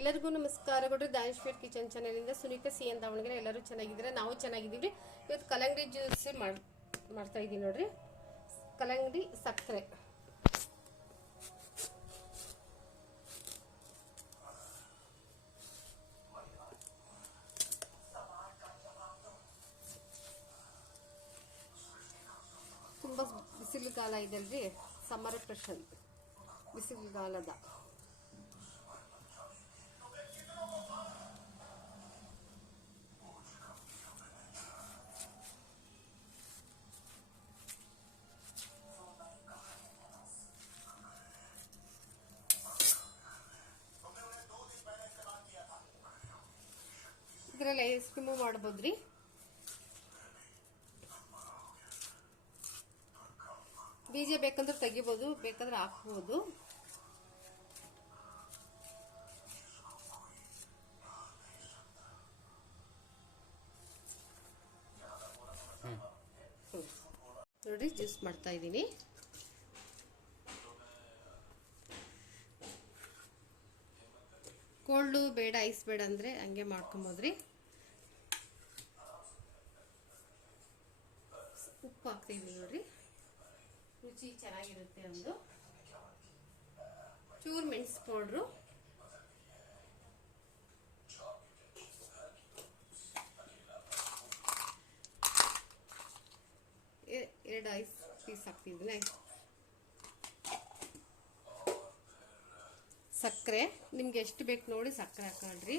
ಎಲ್ಲರಿಗೂ ನಮಸ್ಕಾರಗಳು ದಾನೇಶ್ವರ್ ಕಿಚನ್ ಚಾನಲಿಂದ ಸುನೀತಾ, ಸಿ ಎನ್ ದಾವಣಗೆರೆ ಎಲ್ಲರೂ ಚೆನ್ನಾಗಿದ್ದೀರಾ? ನಾವು ಚೆನ್ನಾಗಿದ್ದೀವಿ ಇವತ್ತು ಕಲಂಗಡಿ ಜ್ಯೂಸ್ ಮಾಡ್, ಮಾಡ್ತಾ ಇದ್ದೀವಿ ನೋಡ್ರಿ. ಕಲಂಗಡಿ ಸಕ್ಕರೆ. ತುಂಬ ಬಿಸಿಲುಗಾಲ ಇದಲ್ರಿ. ಸಮ್ಮರ್ ಪ್ರಶಾಂತ್. ಬಿಸಿಲುಗಾಲದ ಐಸ್ ಕ್ರೀಮು ಮಾಡ್ಬೋದ್ರಿ? ಬೀಜ ಬೇಕಂದ್ರೆ ತೆಗಿಬೋದು, ಬೇಕಂದ್ರೆ ಹಾಕ್ಬೋದು. ನೋಡಿ ಜ್ಯೂಸ್ ಮಾಡ್ತಾ ಇದ್ದೀನಿ. ಕೋಲ್ಡು ಬೇಡ, ಐಸ್ ಬೇಡ ಅಂದರೆ ಹಂಗೆ ಮಾಡ್ಕೊಬೋದ್ರಿ. ಉಪ್ಪು ಹಾಕ್ತೀವಿ ನೋಡ್ರಿ. ರುಚಿ ಚೆನ್ನಾಗಿರುತ್ತೆ ಒಂದು. ಚೂರು ಮೆಣಸು ಪೌಡ್ರು. ಎರಡು ಐಸ್ ಪೀಸ್ ಹಾಕ್ತಿದ್ದೀನಿ. ಸಕ್ಕರೆ. ನಿಮ್ಗೆ ಎಷ್ಟು ಬೇಕು ನೋಡಿ ಸಕ್ಕರೆ ಹಾಕೊಳ್ರಿ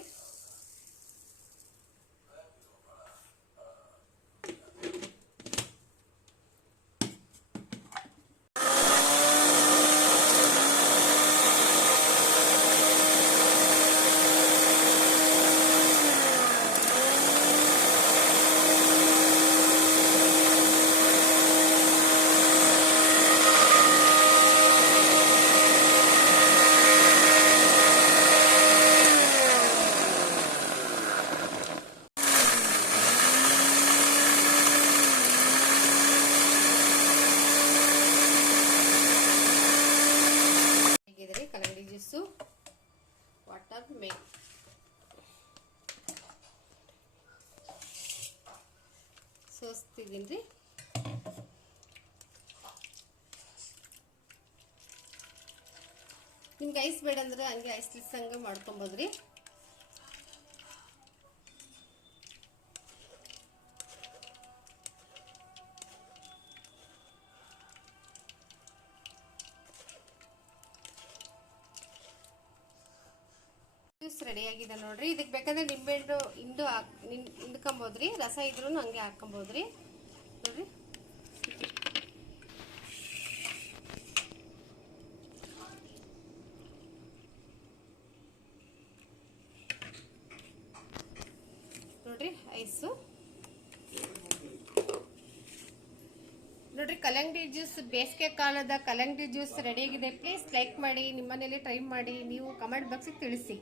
ಸೋಸ್ತಿದ್ದೀನಿ. ರೀ ನಿಮ್ಗೆ ಐಸ್ ಬೇಡ ಅಂದ್ರೆ ಹಂಗೆ ಐಸ್ ಹಂಗೆ ಮಾಡ್ಕೊಬೋದ್ರಿ. ಜ್ಯೂಸ್ ರೆಡಿ ಆಗಿದೆ ನೋಡ್ರಿ. ಇದಕ್ಕೆ ಬೇಕಾದ್ರೆ ನಿಂಬೆಹಣ್ಣು ಹಿಂಡು ಹಾಕ್ ರಸ ಇದ್ರೂ ಹಂಗೆ ಹಾಕ್ಕೊಂಬೋದ್ರಿ ನೋಡ್ರಿ. ನೋಡ್ರಿ, ಐಸು. ನೋಡ್ರಿ ಕಲಂಗಡಿ ಜ್ಯೂಸ್ ಬೇಸಿಗೆ ಕಾಲದ ಕಲಂಗಡಿ ಜ್ಯೂಸ್ ರೆಡಿಯಾಗಿದೆ ಪ್ಲೀಸ್ ಲೈಕ್ ಮಾಡಿ, ನಿಮ್ಮನೇಲಿ ಟ್ರೈ ಮಾಡಿ, ನೀವು ಕಮೆಂಟ್ ಬಾಕ್ಸಿಗೆ ತಿಳಿಸಿ.